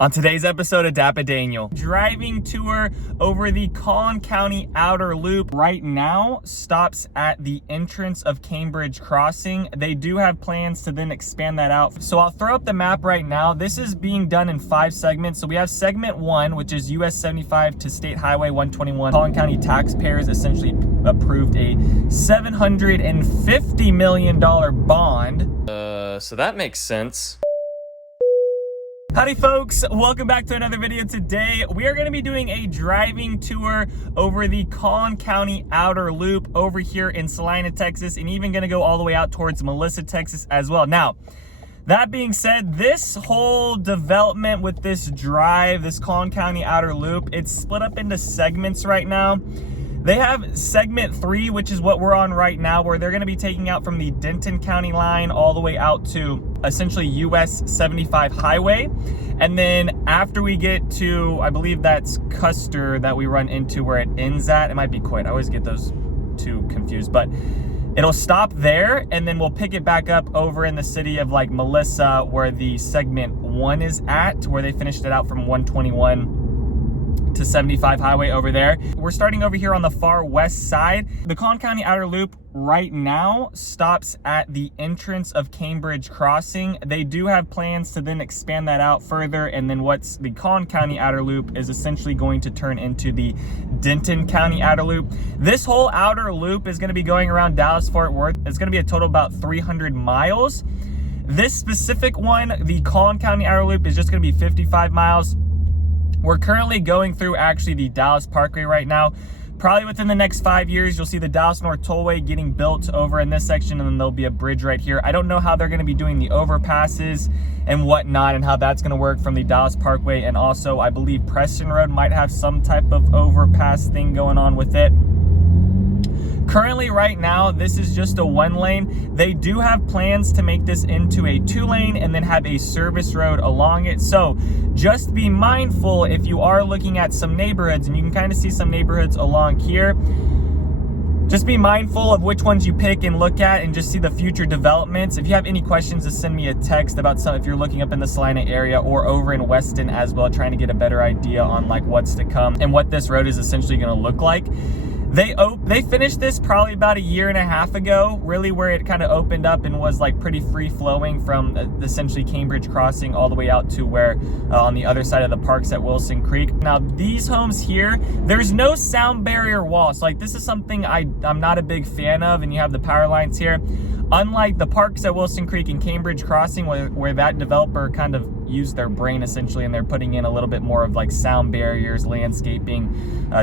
On today's episode of DAPA.DANIEL, driving tour over the Collin County Outer Loop. Right now, stops at the entrance of Cambridge Crossing. They do have plans to then expand that out. So I'll throw up the map right now. This is being done in 5 segments. So we have segment 1, which is US 75 to State Highway 121. Collin County taxpayers essentially approved a $750 million bond. So that makes sense. Howdy folks, welcome back to another video. Today we are going to be doing a driving tour over the Collin County Outer Loop over here in Celina, Texas, and even going to go all the way out towards Melissa, Texas as well. Now, that being said, this whole development with this drive, this Collin County Outer Loop, it's split up into segments right now. They have segment 3, which is what we're on right now, where they're going to be taking out from the Denton County line all the way out to essentially US 75 highway. And then after we get to, I believe that's Custer that we run into where it ends at. It might be Coit. I always get those two confused, but it'll stop there and then we'll pick it back up over in the city of like Melissa where the segment 1 is at, where they finished it out from 121 to 75 highway over there. We're starting over here on the far west side. The Collin County Outer Loop right now stops at the entrance of Cambridge Crossing. They do have plans to then expand that out further, and then what's the Collin County Outer Loop is essentially going to turn into the Denton County Outer Loop. This whole outer loop is going to be going around Dallas-Fort Worth. It's going to be a total of about 300 miles. This specific one, the Collin County Outer Loop, is just going to be 55 miles. We're currently going through actually the Dallas Parkway right now. Probably within the next 5 years, you'll see the Dallas North Tollway getting built over in this section, and then there'll be a bridge right here. I don't know how they're going to be doing the overpasses and whatnot and how that's going to work from the Dallas Parkway. And also, I believe Preston Road might have some type of overpass thing going on with it. Currently, right now, this is just a 1-lane. They do have plans to make this into a 2-lane and then have a service road along it. So just be mindful if you are looking at some neighborhoods, and you can kind of see some neighborhoods along here. Just be mindful of which ones you pick and look at and just see the future developments. If you have any questions, just send me a text about some, if you're looking up in the Celina area or over in Weston as well, trying to get a better idea on like what's to come and what this road is essentially going to look like. They finished this probably about 1.5 years ago, really, where it kind of opened up and was like pretty free flowing from essentially Cambridge Crossing all the way out to where on the other side of the parks at Wilson Creek. Now these homes here, there's no sound barrier wall. So like this is something I'm not a big fan of, and you have the power lines here. Unlike the parks at Wilson Creek and Cambridge Crossing where that developer kind of used their brain essentially, and they're putting in a little bit more of like sound barriers, landscaping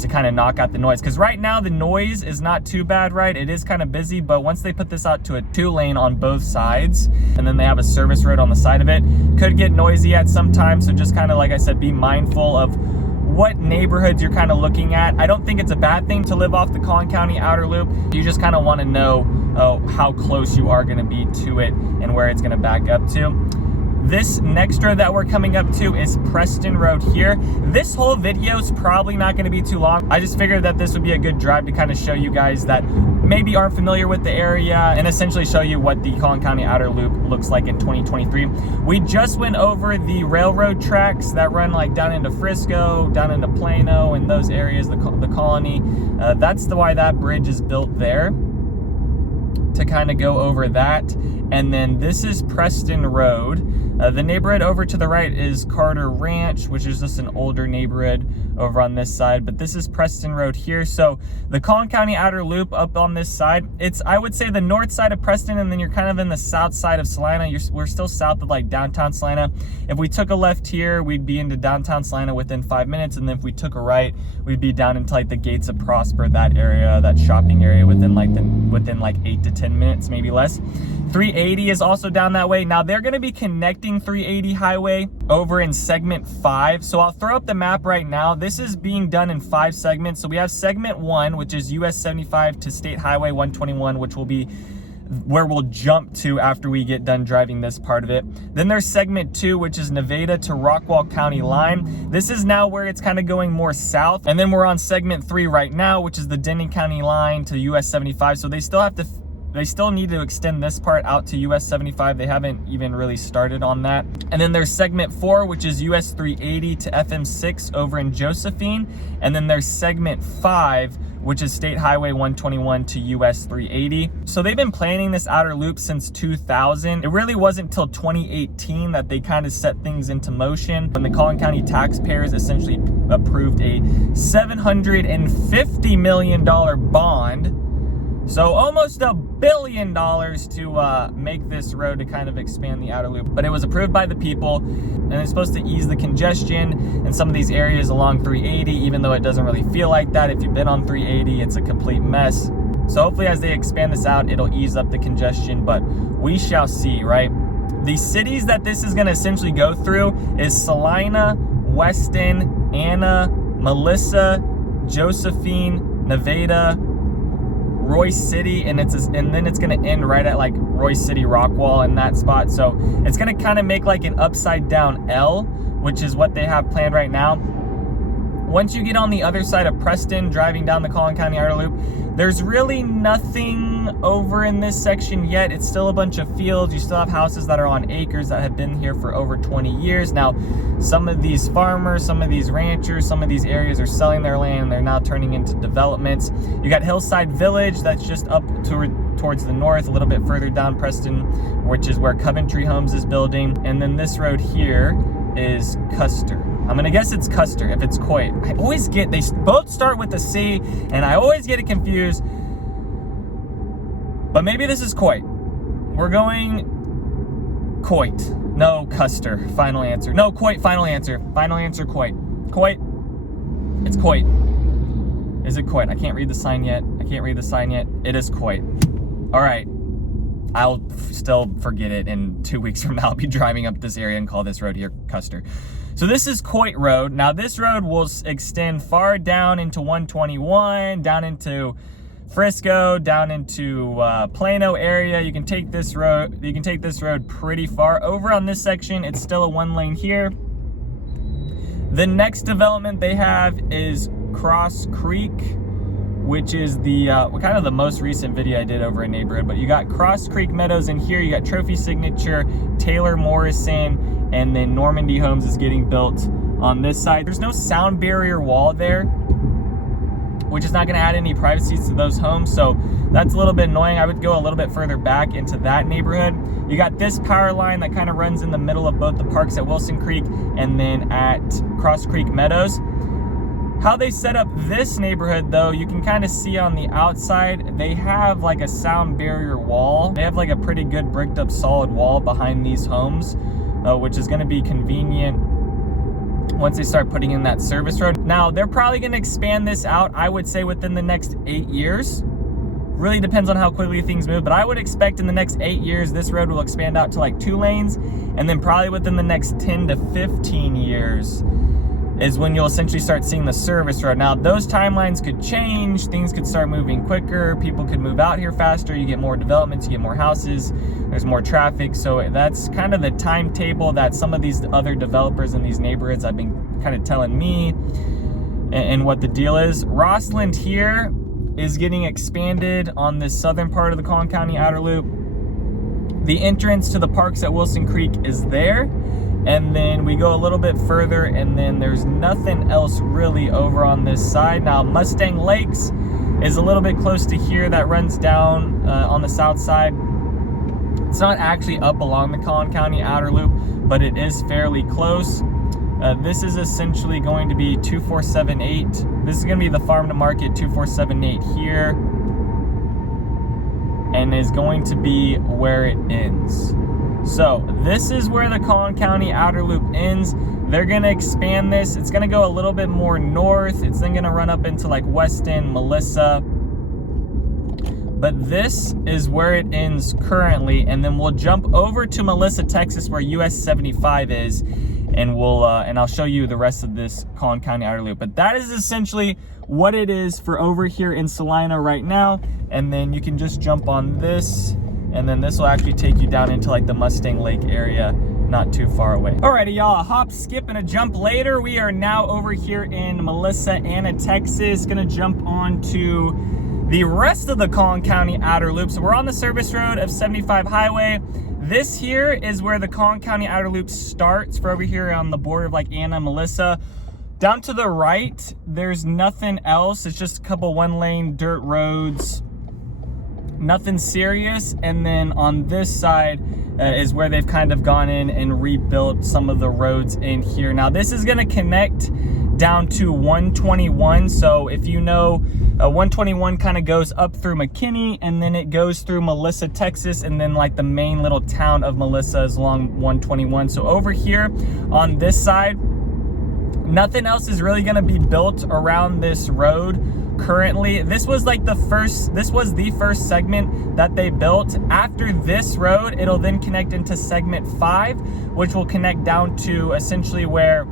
to kind of knock out the noise. Because right now the noise is not too bad, right? It is kind of busy, but once they put this out to a 2-lane on both sides, and then they have a service road on the side of it, could get noisy at some time. So just kind of, like I said, be mindful of what neighborhoods you're kind of looking at. I don't think it's a bad thing to live off the Collin County Outer Loop. You just kind of want to know how close you are going to be to it and where it's going to back up to. This next road that we're coming up to is Preston Road here. This whole video is probably not going to be too long. I just figured that this would be a good drive to kind of show you guys that maybe aren't familiar with the area and essentially show you what the Collin County Outer Loop looks like in 2023. We just went over the railroad tracks that run like down into Frisco, down into Plano, and those areas, the colony. That's why that bridge is built there, to kind of go over that. And then this is Preston Road. The neighborhood over to the right is Carter Ranch, which is just an older neighborhood over on this side. But this is Preston Road here. So the Collin County Outer Loop up on this side, it's, I would say, the north side of Preston, and then you're kind of in the south side of Celina. We're still south of like downtown Celina. If we took a left here, we'd be into downtown Celina within 5 minutes. And then if we took a right, we'd be down into like the Gates of Prosper, that area, that shopping area, within like 8 to 10 minutes, maybe less. 380 is also down that way. Now they're going to be connecting 380 highway over in segment 5. So I'll throw up the map right now. This is being done in 5 segments. So we have segment 1, which is US 75 to State Highway 121, which will be where we'll jump to after we get done driving this part of it. Then there's segment 2, which is Nevada to Rockwall County line. This is now where it's kind of going more south. And then we're on segment 3 right now, which is the Denton County line to US 75. So they still have to They still need to extend this part out to US 75. They haven't even really started on that. And then there's segment 4, which is US 380 to FM 6 over in Josephine. And then there's segment 5, which is State Highway 121 to US 380. So they've been planning this outer loop since 2000. It really wasn't until 2018 that they kind of set things into motion, when the Collin County taxpayers essentially approved a $750 million bond. So almost $1 billion to make this road to kind of expand the outer loop. But it was approved by the people, and it's supposed to ease the congestion in some of these areas along 380, even though it doesn't really feel like that. If you've been on 380, it's a complete mess. So hopefully as they expand this out, it'll ease up the congestion, but we shall see, right? The cities that this is gonna essentially go through is Celina, Weston, Anna, Melissa, Josephine, Nevada, Royce City, and then it's gonna end right at like Royce City, Rockwall in that spot. So it's gonna kind of make like an upside down L, which is what they have planned right now. Once you get on the other side of Preston, driving down the Collin County Outer Loop, there's really nothing over in this section yet. It's still a bunch of fields. You still have houses that are on acres that have been here for over 20 years. Now, some of these farmers, some of these ranchers, some of these areas are selling their land, and they're now turning into developments. You got Hillside Village, that's just up towards the north, a little bit further down Preston, which is where Coventry Homes is building. And then this road here is Custer. I'm gonna guess it's Custer if it's Coit. I always get, they both start with a C, and I always get it confused. But maybe this is Coit. We're going Coit. No, Custer. Final answer. No, Coit. Final answer. Final answer, Coit. Coit. It's Coit. Is it Coit? I can't read the sign yet. I can't read the sign yet. It is Coit. All right. I'll still forget it, and 2 weeks from now I'll be driving up this area and call this road here Custer. So this is Coit Road. Now this road will extend far down into 121, down into Frisco, down into Plano area. You can take this road. You can take this road pretty far. Over on this section, it's still a 1 lane here. The next development they have is Cross Creek, which is the kind of the most recent video I did over a neighborhood. But you got Cross Creek Meadows in here. You got Trophy Signature, Taylor Morrison, and then Normandy Homes is getting built on this side. There's no sound barrier wall there, which is not gonna add any privacy to those homes. So that's a little bit annoying. I would go a little bit further back into that neighborhood. You got this power line that kind of runs in the middle of both the parks at Wilson Creek and then at Cross Creek Meadows. How they set up this neighborhood though, you can kind of see on the outside, they have like a sound barrier wall. They have like a pretty good bricked up solid wall behind these homes, which is gonna be convenient once they start putting in that service road. Now, they're probably gonna expand this out, I would say within the next 8 years. Really depends on how quickly things move, but I would expect in the next 8 years, this road will expand out to like 2 lanes, and then probably within the next 10 to 15 years is when you'll essentially start seeing the service road. Now, those timelines could change, things could start moving quicker, people could move out here faster, you get more developments, you get more houses, there's more traffic. So that's kind of the timetable that some of these other developers in these neighborhoods have been kind of telling me and what the deal is. Rossland here is getting expanded on this southern part of the Collin County Outer Loop. The entrance to the parks at Wilson Creek is there. And then we go a little bit further, and then there's nothing else really over on this side. Now, Mustang Lakes is a little bit close to here. That runs down on the south side. It's not actually up along the Collin County Outer Loop, but it is fairly close. This is essentially going to be 2478. This is going to be the farm to market 2478 here, and is going to be where it ends. So this is where the Collin County Outer Loop ends. They're gonna expand this. It's gonna go a little bit more north. It's then gonna run up into like Weston, Melissa. But this is where it ends currently, and then we'll jump over to Melissa, Texas, where US 75 is, and I'll show you the rest of this Collin County Outer Loop. But that is essentially what it is for over here in Celina right now. And then you can just jump on this, and then this will actually take you down into like the Mustang Lake area, not too far away. Alrighty, y'all, a hop, skip, and a jump later. We are now over here in Melissa, Anna, Texas. Gonna jump on to the rest of the Collin County outer loop. So we're on the service road of 75 highway. This here is where the Collin County outer loop starts, for over here on the border of like Anna, Melissa. Down to the right, there's nothing else. It's just a couple one-lane dirt roads, nothing serious. And then on this side is where they've kind of gone in and rebuilt some of the roads in here. Now this is going to connect down to 121. So if you know, 121 kind of goes up through McKinney, and then it goes through Melissa, Texas, and then like the main little town of Melissa is along 121. So over here on this side, nothing else is really going to be built around this road currently. This was the first segment that they built. After this road, it'll then connect into segment 5, which will connect down to essentially where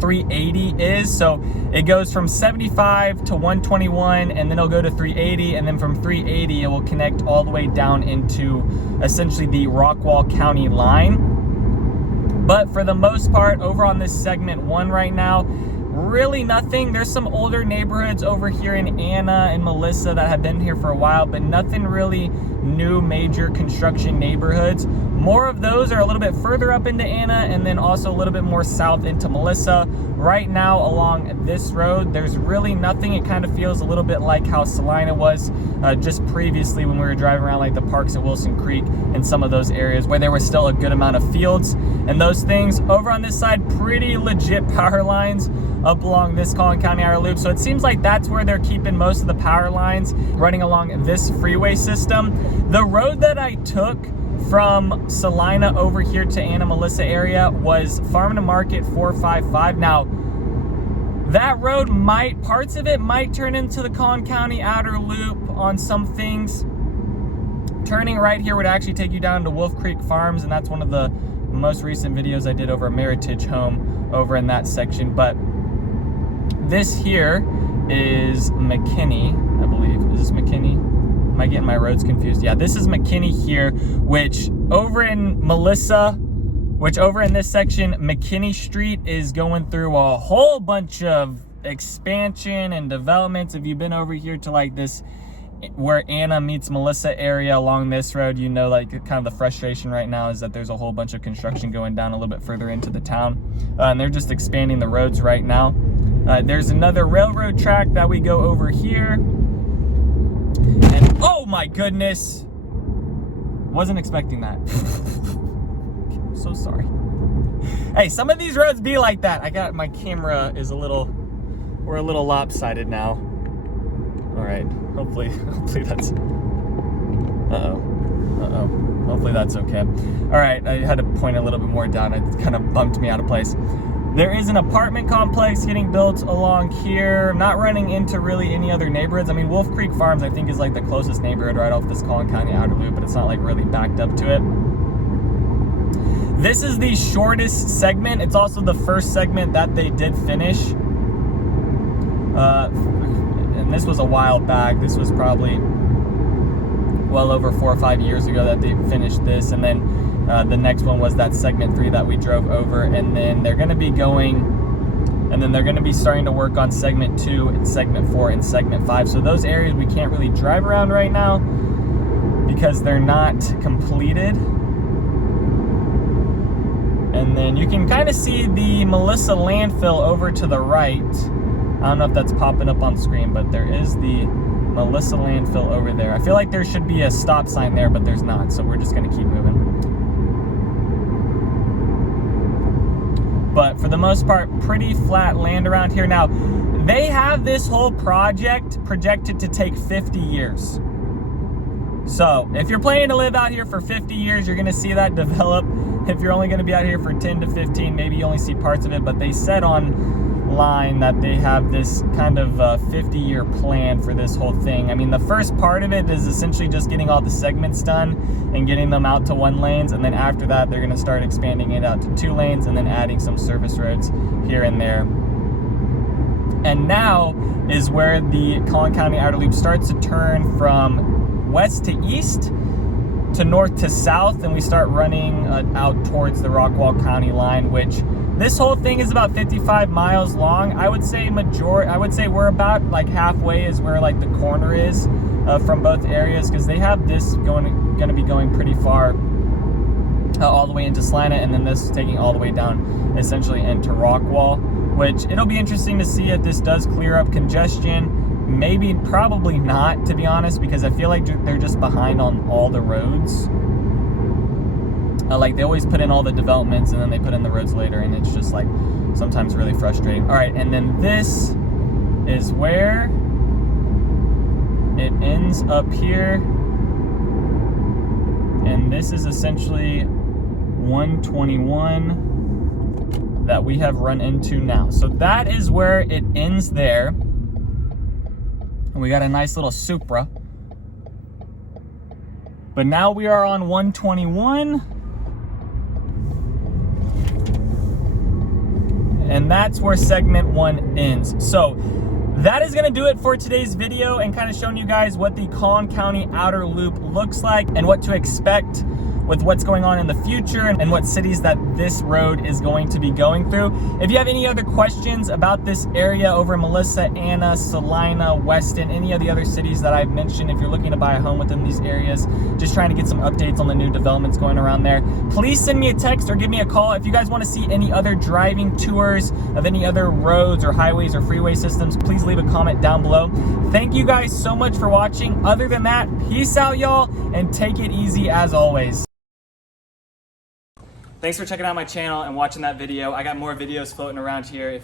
380 is. So it goes from 75 to 121, and then it'll go to 380, and then from 380 it will connect all the way down into essentially the Rockwall County line. But for the most part, over on this segment 1 right now, really nothing. There's some older neighborhoods over here in Anna and Melissa that have been here for a while, but nothing really new major construction neighborhoods. More of those are a little bit further up into Anna, and then also a little bit more south into Melissa. Right now along this road, there's really nothing. It kind of feels a little bit like how Celina was just previously when we were driving around like the parks at Wilson Creek and some of those areas where there was still a good amount of fields and those things. Over on this side, pretty legit power lines up along this Collin County outer loop. So it seems like that's where they're keeping most of the power lines running along this freeway system. The road that I took from Celina over here to Anna, Melissa area was Farm to Market 455. Now, that road parts of it might turn into the Collin County outer loop on some things. Turning right here would actually take you down to Wolf Creek Farms, and that's one of the most recent videos I did over a Meritage home over in that section. But this here is McKinney, I believe. Is this McKinney? Am I getting my roads confused? Yeah, this is McKinney here, which over in Melissa, over in this section, McKinney Street is going through a whole bunch of expansion and developments. If you've been over here to like this, where Anna meets Melissa area along this road, you know, like kind of the frustration right now is that there's a whole bunch of construction going down a little bit further into the town. And they're just expanding the roads right now. There's another railroad track that we go over here. And oh my goodness, wasn't expecting that. I'm so sorry. Hey, some of these roads be like that. My camera is we're a little lopsided now. All right, hopefully that's, hopefully that's okay. All right, I had to point a little bit more down. It kind of bumped me out of place. There is an apartment complex getting built along here. I'm not running into really any other neighborhoods. I mean, Wolf Creek Farms, I think, is like the closest neighborhood right off this Collin County outer loop, but it's not like really backed up to it. This is the shortest segment. It's also the first segment that they did finish. And this was a while back. This was probably well over 4 or 5 years ago that they finished this. And then the next one was that segment 3 that we drove over, and then they're going to be starting to work on segment 2 and segment 4 and segment 5. So those areas we can't really drive around right now because they're not completed. And then you can kind of see the Melissa landfill over to the right. I don't know if that's popping up on screen, but there is the Melissa landfill over there. I feel like there should be a stop sign there, but there's not, so we're just going to keep moving. But for the most part, pretty flat land around here. Now, they have this whole project projected to take 50 years. So if you're planning to live out here for 50 years, you're going to see that develop. If you're only going to be out here for 10 to 15, maybe you only see parts of it. But they said online that they have this kind of 50-year plan for this whole thing. I mean, the first part of it is essentially just getting all the segments done and getting them out to 1 lanes. And then after that, they're going to start expanding it out to 2 lanes and then adding some service roads here and there. And now is where the Collin County outer loop starts to turn from west to east to north to south, and we start running out towards the Rockwall County line, which This whole thing is about 55 miles long. I would say we're about like halfway is where like the corner is from both areas, because they have this going to be going pretty far all the way into Celina, and then this is taking all the way down essentially into Rockwall, which it'll be interesting to see if this does clear up congestion. Maybe, probably not, to be honest, because I feel like they're just behind on all the roads. Like they always put in all the developments and then they put in the roads later, and it's just like sometimes really frustrating. All right, and then this is where it ends up here, and this is essentially 121 that we have run into now. So that is where it ends there. And we got a nice little Supra. But now we are on 121. And that's where segment 1 ends. So that is gonna do it for today's video, and kind of showing you guys what the Collin County Outer Loop looks like and what to expect with what's going on in the future and what cities that this road is going to be going through. If you have any other questions about this area over in Melissa, Anna, Celina, Weston, any of the other cities that I've mentioned, if you're looking to buy a home within these areas, just trying to get some updates on the new developments going around there, please send me a text or give me a call. If you guys want to see any other driving tours of any other roads or highways or freeway systems, please leave a comment down below. Thank you guys so much for watching. Other than that, peace out, y'all, and take it easy as always. Thanks for checking out my channel and watching that video. I got more videos floating around here.